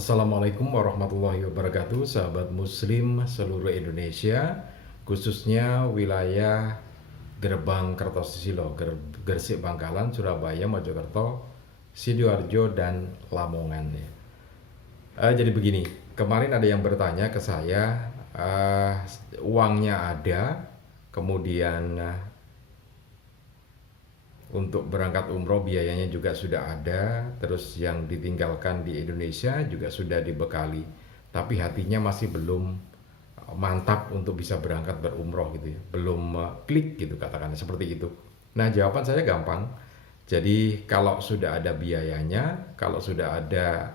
Assalamualaikum warahmatullahi wabarakatuh, sahabat muslim seluruh Indonesia, khususnya wilayah Gerbang Kertosusilo, Gresik, Bangkalan, Surabaya, Mojokerto, Sidoarjo, dan Lamongan. Jadi begini, kemarin ada yang bertanya ke saya, uangnya ada, kemudian untuk berangkat umroh biayanya juga sudah ada, terus yang ditinggalkan di Indonesia juga sudah dibekali, tapi hatinya masih belum mantap untuk bisa berangkat berumroh gitu ya, belum klik gitu katakanlah seperti itu. Nah, jawaban saya gampang. Jadi kalau sudah ada biayanya, kalau sudah ada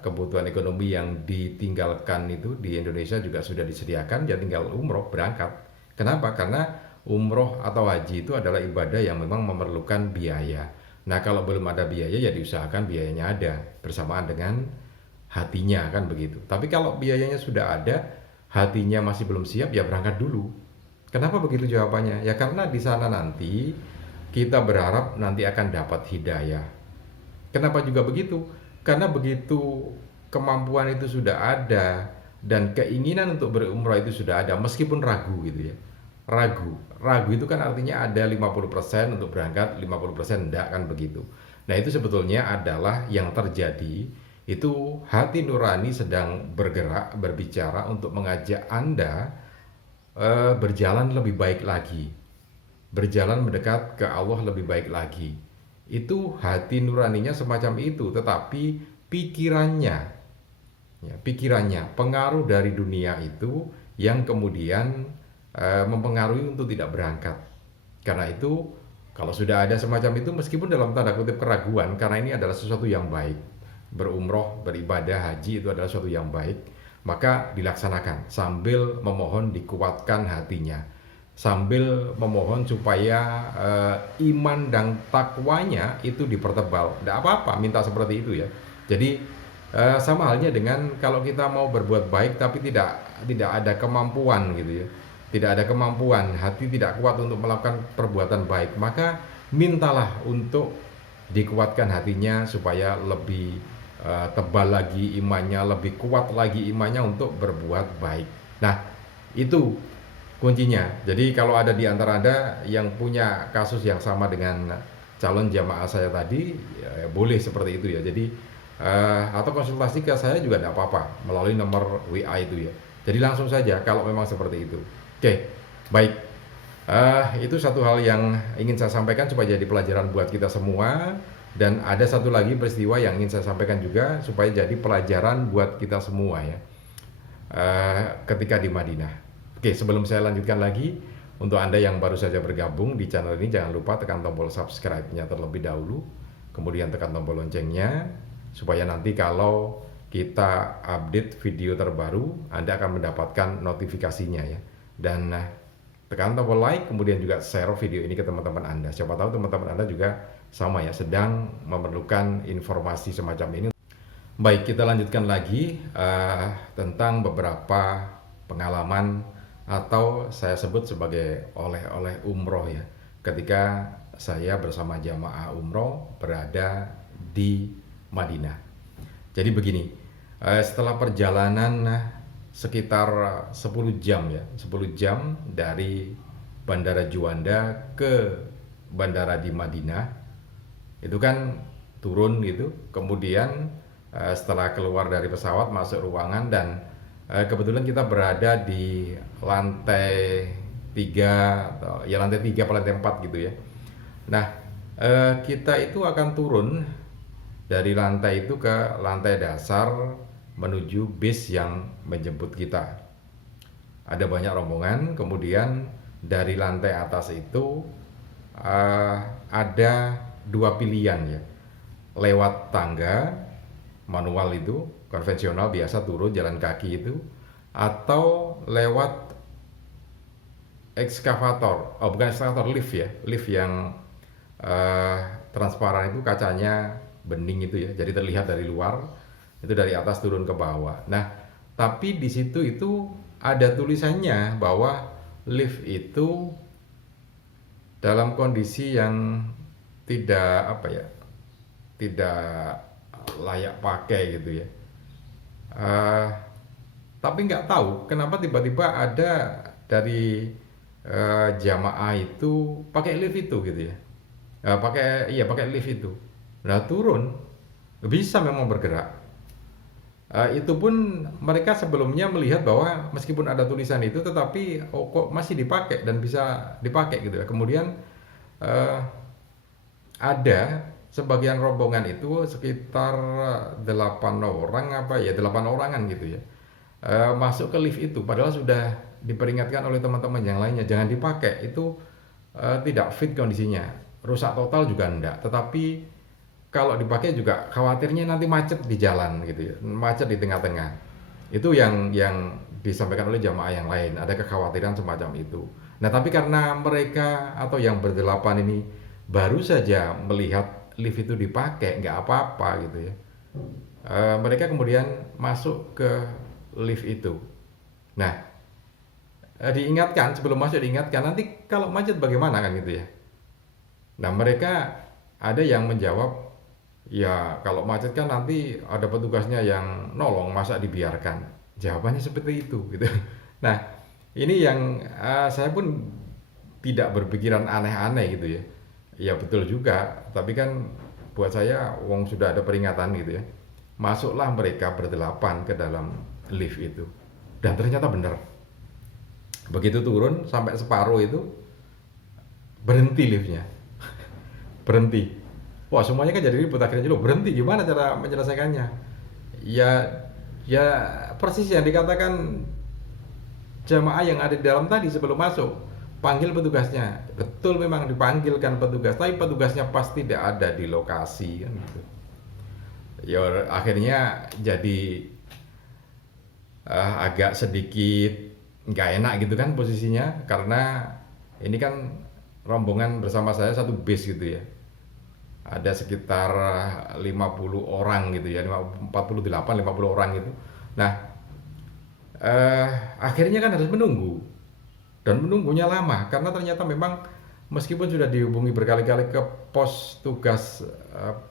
kebutuhan ekonomi yang ditinggalkan itu di Indonesia juga sudah disediakan, ya tinggal umroh berangkat. Kenapa? Karena umroh atau haji itu adalah ibadah yang memang memerlukan biaya. Nah, kalau belum ada biaya ya diusahakan biayanya ada bersamaan dengan hatinya, kan begitu. Tapi kalau biayanya sudah ada, hatinya masih belum siap, ya berangkat dulu. Kenapa begitu jawabannya? Ya karena di sana nanti kita berharap nanti akan dapat hidayah. Kenapa juga begitu? Karena begitu kemampuan itu sudah ada dan keinginan untuk berumrah itu sudah ada, meskipun ragu gitu ya. Ragu itu kan artinya ada 50% untuk berangkat, 50% enggak, kan begitu. Nah, itu sebetulnya adalah yang terjadi, itu hati nurani sedang bergerak, berbicara untuk mengajak Anda berjalan lebih baik lagi, berjalan mendekat ke Allah lebih baik lagi. Itu hati nuraninya semacam itu, tetapi pikirannya, pikirannya, pengaruh dari dunia itu yang kemudian mempengaruhi untuk tidak berangkat. Karena itu, kalau sudah ada semacam itu, meskipun dalam tanda kutip keraguan, karena ini adalah sesuatu yang baik, berumroh, beribadah, haji itu adalah sesuatu yang baik, maka dilaksanakan sambil memohon dikuatkan hatinya, sambil memohon supaya iman dan takwanya itu dipertebal. Tidak apa-apa minta seperti itu ya. Jadi sama halnya dengan kalau kita mau berbuat baik tapi tidak ada kemampuan gitu ya, tidak ada kemampuan, hati tidak kuat untuk melakukan perbuatan baik, maka mintalah untuk dikuatkan hatinya supaya lebih tebal lagi imannya, lebih kuat lagi imannya untuk berbuat baik. Nah, itu kuncinya. Jadi kalau ada di antara Anda yang punya kasus yang sama dengan calon jamaah saya tadi, ya, boleh seperti itu ya. Jadi atau konsultasi ke saya juga tidak apa-apa melalui nomor WA itu ya. Jadi langsung saja kalau memang seperti itu. Oke, baik. Itu satu hal yang ingin saya sampaikan supaya jadi pelajaran buat kita semua. Dan ada satu lagi peristiwa yang ingin saya sampaikan juga supaya jadi pelajaran buat kita semua ya. Ketika di Madinah. Oke, sebelum saya lanjutkan lagi, untuk Anda yang baru saja bergabung di channel ini, jangan lupa tekan tombol subscribe-nya terlebih dahulu. Kemudian tekan tombol loncengnya, supaya nanti kalau kita update video terbaru, Anda akan mendapatkan notifikasinya ya. Dan tekan tombol like, kemudian juga share video ini ke teman-teman Anda. Siapa tahu teman-teman Anda juga sama ya, sedang memerlukan informasi semacam ini. Baik, kita lanjutkan lagi tentang beberapa pengalaman atau saya sebut sebagai oleh-oleh umroh ya, ketika saya bersama jamaah umroh berada di Madinah. Jadi begini, setelah perjalanan sekitar 10 jam ya, 10 jam dari Bandara Juanda ke bandara di Madinah, itu kan turun gitu, kemudian setelah keluar dari pesawat masuk ruangan, dan kebetulan kita berada di lantai 3 atau ya lantai 3 atau lantai 4 gitu ya. Nah, kita itu akan turun dari lantai itu ke lantai dasar menuju bis yang menjemput kita. Ada banyak rombongan, kemudian dari lantai atas itu ada dua pilihan ya. Lewat tangga manual itu, konvensional biasa turun jalan kaki itu, atau lewat ekskavator, bukan ekskavator, lift ya, lift yang transparan itu, kacanya bening itu ya, jadi terlihat dari luar. Itu dari atas turun ke bawah. Nah, tapi di situ itu ada tulisannya bahwa lift itu dalam kondisi yang tidak tidak layak pakai gitu ya. Eh, tapi nggak tahu kenapa tiba-tiba ada dari jamaah itu pakai lift itu gitu ya. Pakai lift itu. Nah turun bisa memang bergerak. Itu pun mereka sebelumnya melihat bahwa meskipun ada tulisan itu, tetapi kok masih dipakai dan bisa dipakai gitu ya. Kemudian eh, ada sebagian rombongan itu sekitar 8 orang, 8 orangan gitu ya, masuk ke lift itu padahal sudah diperingatkan oleh teman-teman yang lainnya jangan dipakai itu, tidak fit kondisinya, rusak total juga enggak, tetapi kalau dipakai juga khawatirnya nanti macet di jalan gitu ya, macet di tengah-tengah. Itu yang disampaikan oleh jamaah yang lain, ada kekhawatiran semacam itu. Nah, tapi karena mereka atau yang berdelapan ini baru saja melihat lift itu dipakai, nggak apa-apa gitu ya. Mereka kemudian masuk ke lift itu. Nah, diingatkan sebelum masuk, diingatkan nanti kalau macet bagaimana kan gitu ya. Nah, mereka ada yang menjawab, ya kalau macet kan nanti ada petugasnya yang nolong, masa dibiarkan. Jawabannya seperti itu gitu. Nah, ini yang saya pun tidak berpikiran aneh-aneh gitu ya. Ya betul juga, tapi kan buat saya wong sudah ada peringatan gitu ya. Masuklah mereka berdelapan ke dalam lift itu. Dan ternyata benar. Begitu turun sampai separuh itu berhenti liftnya. Berhenti. Wah, semuanya kan jadi ribut akhirnya loh, berhenti gimana cara menyelesaikannya? Ya ya persis yang dikatakan jamaah yang ada di dalam tadi sebelum masuk, panggil petugasnya. Betul memang dipanggilkan petugas, tapi petugasnya pasti tidak ada di lokasi kan gitu. Ya akhirnya jadi agak sedikit nggak enak gitu kan posisinya, karena ini kan rombongan bersama saya satu bis gitu ya. Ada sekitar 50 orang gitu ya, 48 50 orang gitu. Nah, akhirnya kan harus menunggu, dan menunggunya lama karena ternyata memang meskipun sudah dihubungi berkali-kali ke pos tugas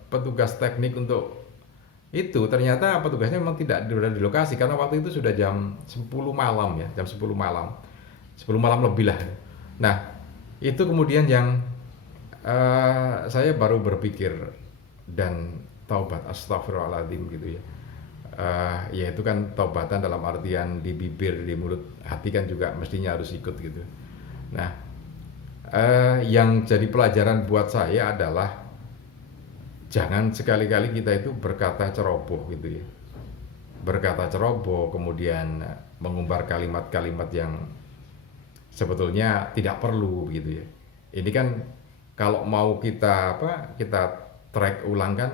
petugas teknik untuk itu, ternyata petugasnya memang tidak berada di lokasi karena waktu itu sudah jam 10 malam ya, jam 10 malam, 10 malam lebih lah. Nah, itu kemudian yang saya baru berpikir dan taubat, astagfirullahaladzim gitu ya. Ya itu kan taubatan dalam artian di bibir, di mulut, hati kan juga mestinya harus ikut gitu. Nah, yang jadi pelajaran buat saya adalah jangan sekali-kali kita itu berkata ceroboh gitu ya. Berkata ceroboh kemudian mengumbar kalimat-kalimat yang sebetulnya tidak perlu gitu ya. Ini kan kalau mau kita track ulang kan,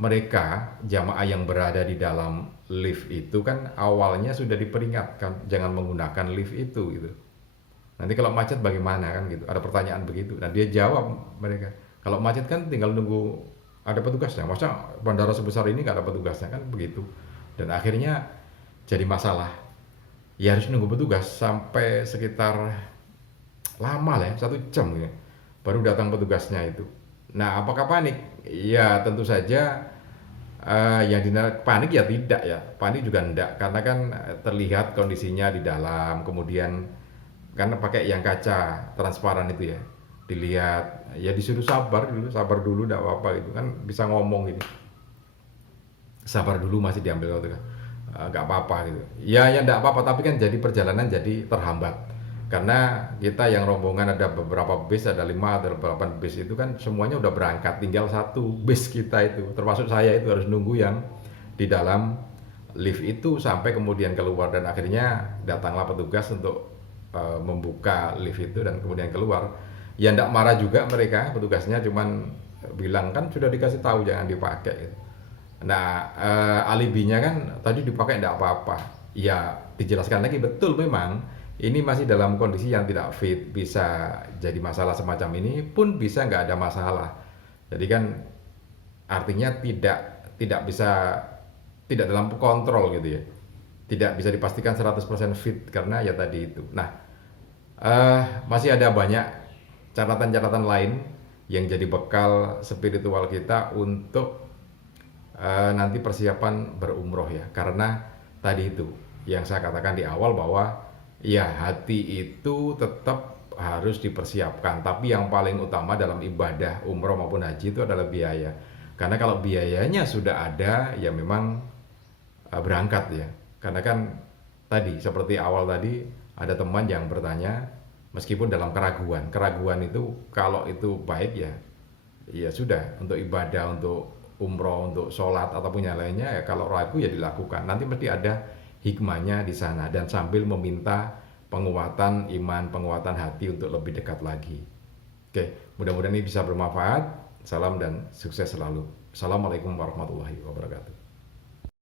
mereka jamaah yang berada di dalam lift itu kan awalnya sudah diperingatkan jangan menggunakan lift itu gitu. Nanti kalau macet bagaimana kan gitu. Ada pertanyaan begitu. Nah, dia jawab mereka, kalau macet kan tinggal nunggu ada petugasnya. Masa bandara sebesar ini nggak ada petugasnya kan begitu. Dan akhirnya jadi masalah. Ya harus nunggu petugas sampai sekitar lama lah ya, 1 jam ya. Baru datang petugasnya itu. Nah, apakah panik? Ya tentu saja yang panik ya tidak ya. Panik juga enggak karena kan terlihat kondisinya di dalam, kemudian karena pakai yang kaca transparan itu ya. Dilihat, ya disuruh sabar dulu enggak apa-apa gitu kan, bisa ngomong gitu. Sabar dulu masih diambil waktu kan. Enggak apa-apa gitu. Ya enggak apa-apa, tapi kan jadi perjalanan jadi terhambat. Karena kita yang rombongan ada beberapa bis, ada 5 atau 8 bis itu kan semuanya udah berangkat, tinggal satu bis kita itu, termasuk saya itu harus nunggu yang di dalam lift itu sampai kemudian keluar, dan akhirnya datanglah petugas untuk membuka lift itu dan kemudian keluar. Ya enggak marah juga mereka, petugasnya cuman bilang kan sudah dikasih tahu jangan dipakai gitu. Nah, alibinya kan tadi dipakai enggak apa-apa. Ya dijelaskan lagi, betul memang ini masih dalam kondisi yang tidak fit, bisa jadi masalah semacam ini pun bisa nggak ada masalah. Jadi kan artinya tidak bisa, tidak dalam kontrol gitu ya, tidak bisa dipastikan 100% fit karena ya tadi itu. Nah, masih ada banyak catatan-catatan lain yang jadi bekal spiritual kita untuk nanti persiapan berumroh ya. Karena tadi itu yang saya katakan di awal bahwa ya hati itu tetap harus dipersiapkan, tapi yang paling utama dalam ibadah umroh maupun haji itu adalah biaya. Karena kalau biayanya sudah ada, ya memang berangkat ya. Karena kan tadi seperti awal tadi ada teman yang bertanya, meskipun dalam keraguan itu kalau itu baik ya, ya sudah untuk ibadah, untuk umroh, untuk sholat ataupun yang lainnya ya kalau ragu ya dilakukan. Nanti mesti ada hikmahnya di sana dan sambil meminta penguatan iman, penguatan hati untuk lebih dekat lagi. Oke, mudah-mudahan ini bisa bermanfaat. Salam dan sukses selalu. Assalamualaikum warahmatullahi wabarakatuh.